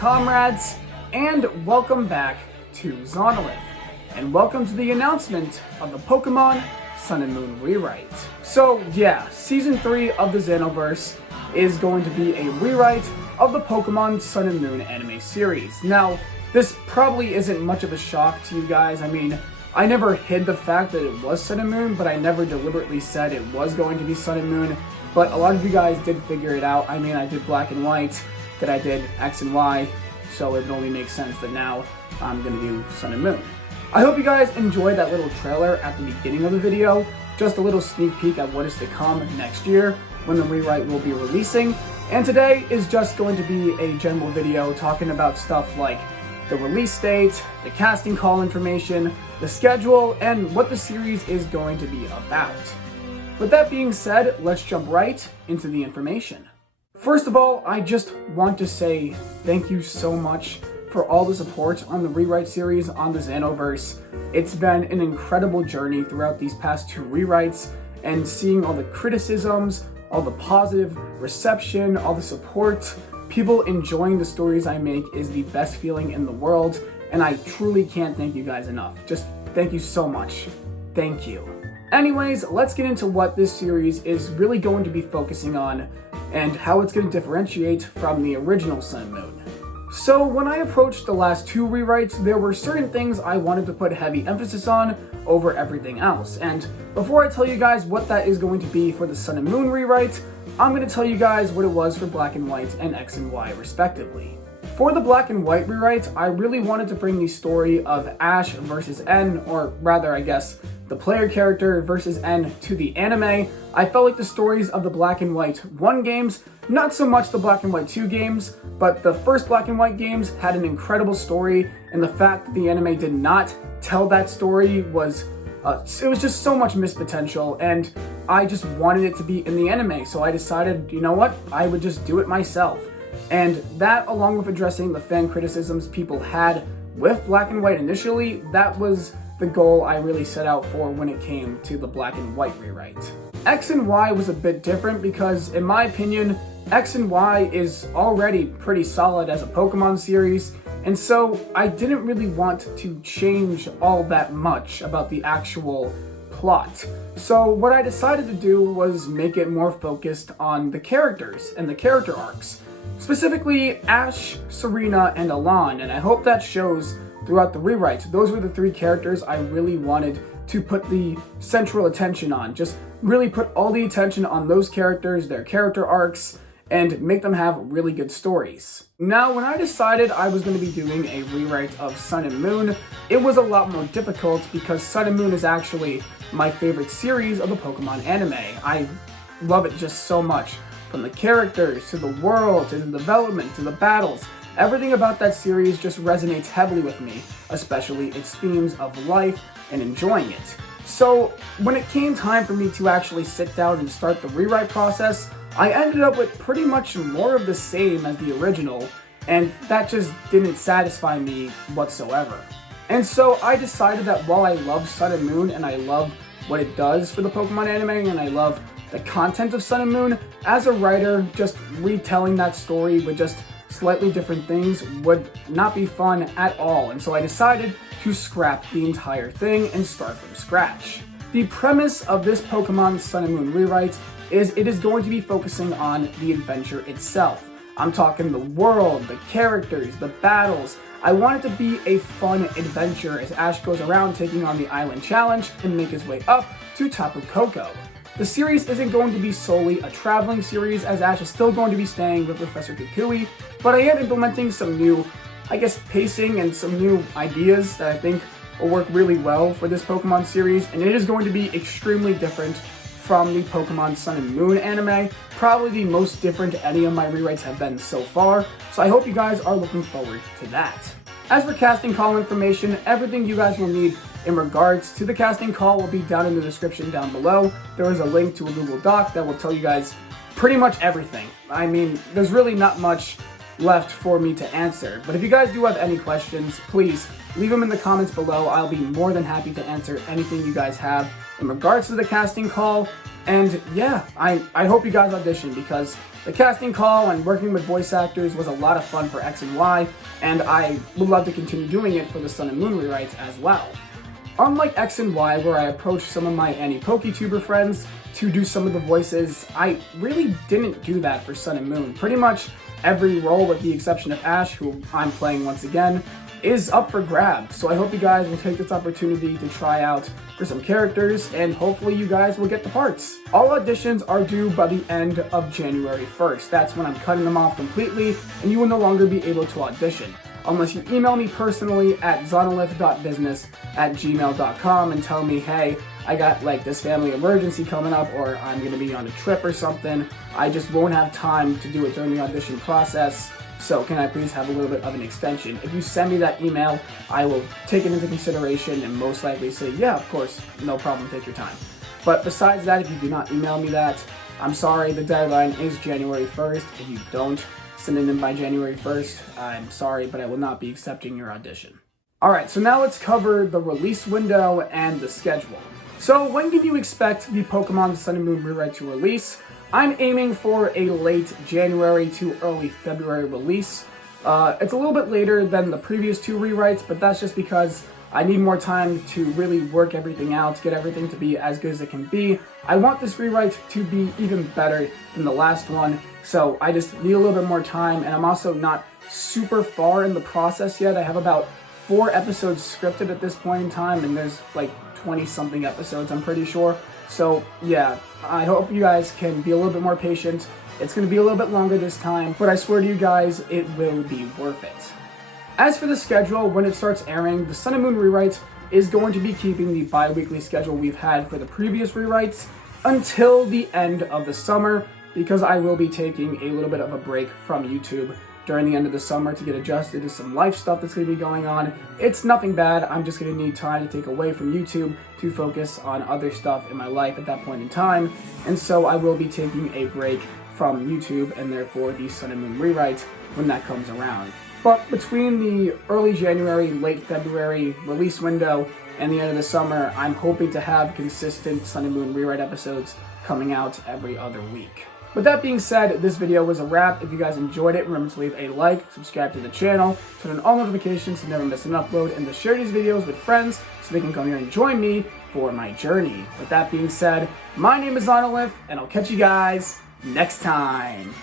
comrades, and welcome back to Zanolith, and welcome to the announcement of the Pokemon Sun and Moon Rewrite. So yeah, Season 3 of the Zanoverse is going to be a rewrite of the Pokemon Sun and Moon anime series. Now, this probably isn't much of a shock to you guys. I mean, I never hid the fact that it was Sun and Moon, but I never deliberately said it was going to be Sun and Moon. But a lot of you guys did figure it out. I mean, I did Black and White, that I did X and Y, so it only makes sense that now I'm going to do Sun and Moon. I hope you guys enjoyed that little trailer at the beginning of the video, just a little sneak peek at what is to come next year when the rewrite will be releasing. And today is just going to be a general video talking about stuff like the release date, the casting call information, the schedule, and what the series is going to be about. With that being said, let's jump right into the information. First of all, I just want to say thank you so much for all the support on the Rewrite series on the Zanoverse. It's been an incredible journey throughout these past two rewrites, and seeing all the criticisms, all the positive reception, all the support, people enjoying the stories I make is the best feeling in the world, and I truly can't thank you guys enough. Just thank you so much. Thank you. Anyways, let's get into what this series is really going to be focusing on and how it's going to differentiate from the original Sun and Moon. So when I approached the last two rewrites, there were certain things I wanted to put heavy emphasis on over everything else. And before I tell you guys what that is going to be for the Sun and Moon rewrite, I'm going to tell you guys what it was for Black and White and X and Y respectively. For the Black and White rewrite, I really wanted to bring the story of Ash versus N, or rather I guess the player character versus N, to the anime. I felt like the stories of the Black and White 1 games, not so much the Black and White 2 games, but the first Black and White games had an incredible story, and the fact that the anime did not tell that story was it was just so much missed potential, and I just wanted it to be in the anime, so I decided, you know what, I would just do it myself. And that, along with addressing the fan criticisms people had with Black and White initially, that was the goal I really set out for when it came to the Black and White rewrite. X and Y was a bit different because, in my opinion, X and Y is already pretty solid as a Pokemon series, and so I didn't really want to change all that much about the actual plot. So what I decided to do was make it more focused on the characters and the character arcs. Specifically, Ash, Serena, and Alan, and I hope that shows throughout the rewrites. Those were the three characters I really wanted to put the central attention on. Just really put all the attention on those characters, their character arcs, and make them have really good stories. Now, when I decided I was going to be doing a rewrite of Sun and Moon, it was a lot more difficult because Sun and Moon is actually my favorite series of the Pokemon anime. I love it just so much. From the characters, to the world, to the development, to the battles, everything about that series just resonates heavily with me, especially its themes of life and enjoying it. So when it came time for me to actually sit down and start the rewrite process, I ended up with pretty much more of the same as the original, and that just didn't satisfy me whatsoever. And so I decided that while I love Sun and Moon and I love what it does for the Pokemon anime and I love the content of Sun and Moon, as a writer, just retelling that story with just slightly different things would not be fun at all, and so I decided to scrap the entire thing and start from scratch. The premise of this Pokemon Sun and Moon rewrite is it is going to be focusing on the adventure itself. I'm talking the world, the characters, the battles. I want it to be a fun adventure as Ash goes around taking on the island challenge and make his way up to Tapu Koko. The series isn't going to be solely a traveling series, as Ash is still going to be staying with Professor Kukui, but I am implementing some new, pacing and some new ideas that I think will work really well for this Pokemon series, and it is going to be extremely different from the Pokemon Sun and Moon anime, probably the most different any of my rewrites have been so far, so I hope you guys are looking forward to that. As for casting call information, everything you guys will need in regards to the casting call will be down in the description down below. There is a link to a Google Doc that will tell you guys pretty much everything. I mean, there's really not much left for me to answer, but if you guys do have any questions, please leave them in the comments below. I'll be more than happy to answer anything you guys have in regards to the casting call And yeah, I hope you guys audition, because the casting call and working with voice actors was a lot of fun for X and Y, and I would love to continue doing it for the Sun and Moon rewrites as well. Unlike X and Y, where I approached some of my Poketuber friends to do some of the voices, I really didn't do that for Sun and Moon. Pretty much every role, with the exception of Ash, who I'm playing once again, is up for grabs. So I hope you guys will take this opportunity to try out for some characters, and hopefully you guys will get the parts. All auditions are due by the end of January 1st. That's when I'm cutting them off completely, and you will no longer be able to audition unless you email me personally at zanolith.business@gmail.com and tell me, hey, I got like this family emergency coming up, or I'm going to be on a trip or something. I just won't have time to do it during the audition process, so can I please have a little bit of an extension? If you send me that email, I will take it into consideration and most likely say, yeah, of course, no problem, take your time. But besides that, if you do not email me that, I'm sorry, the deadline is January 1st. If you don't send it in by January 1st, I'm sorry, but I will not be accepting your audition. Alright, so now let's cover the release window and the schedule. So when can you expect the Pokemon Sun and Moon Rewrite to release? I'm aiming for a late January to early February release. It's a little bit later than the previous two rewrites, but that's just because I need more time to really work everything out, get everything to be as good as it can be. I want this rewrite to be even better than the last one, so I just need a little bit more time, and I'm also not super far in the process yet. I have about 4 episodes scripted at this point in time, and there's like 20-something episodes, I'm pretty sure. So yeah, I hope you guys can be a little bit more patient. It's going to be a little bit longer this time, but I swear to you guys, it will be worth it. As for the schedule, when it starts airing, the Sun and Moon Rewrites is going to be keeping the bi-weekly schedule we've had for the previous rewrites until the end of the summer, because I will be taking a little bit of a break from YouTube during the end of the summer to get adjusted to some life stuff that's going to be going on. It's nothing bad, I'm just going to need time to take away from YouTube to focus on other stuff in my life at that point in time, and so I will be taking a break from YouTube and therefore the Sun and Moon Rewrites when that comes around. But between the early January, late February release window and the end of the summer, I'm hoping to have consistent Sun and Moon Rewrite episodes coming out every other week. With that being said, this video was a wrap. If you guys enjoyed it, remember to leave a like, subscribe to the channel, turn on all notifications to never miss an upload, and to share these videos with friends so they can come here and join me for my journey. With that being said, my name is Zanolith, and I'll catch you guys next time.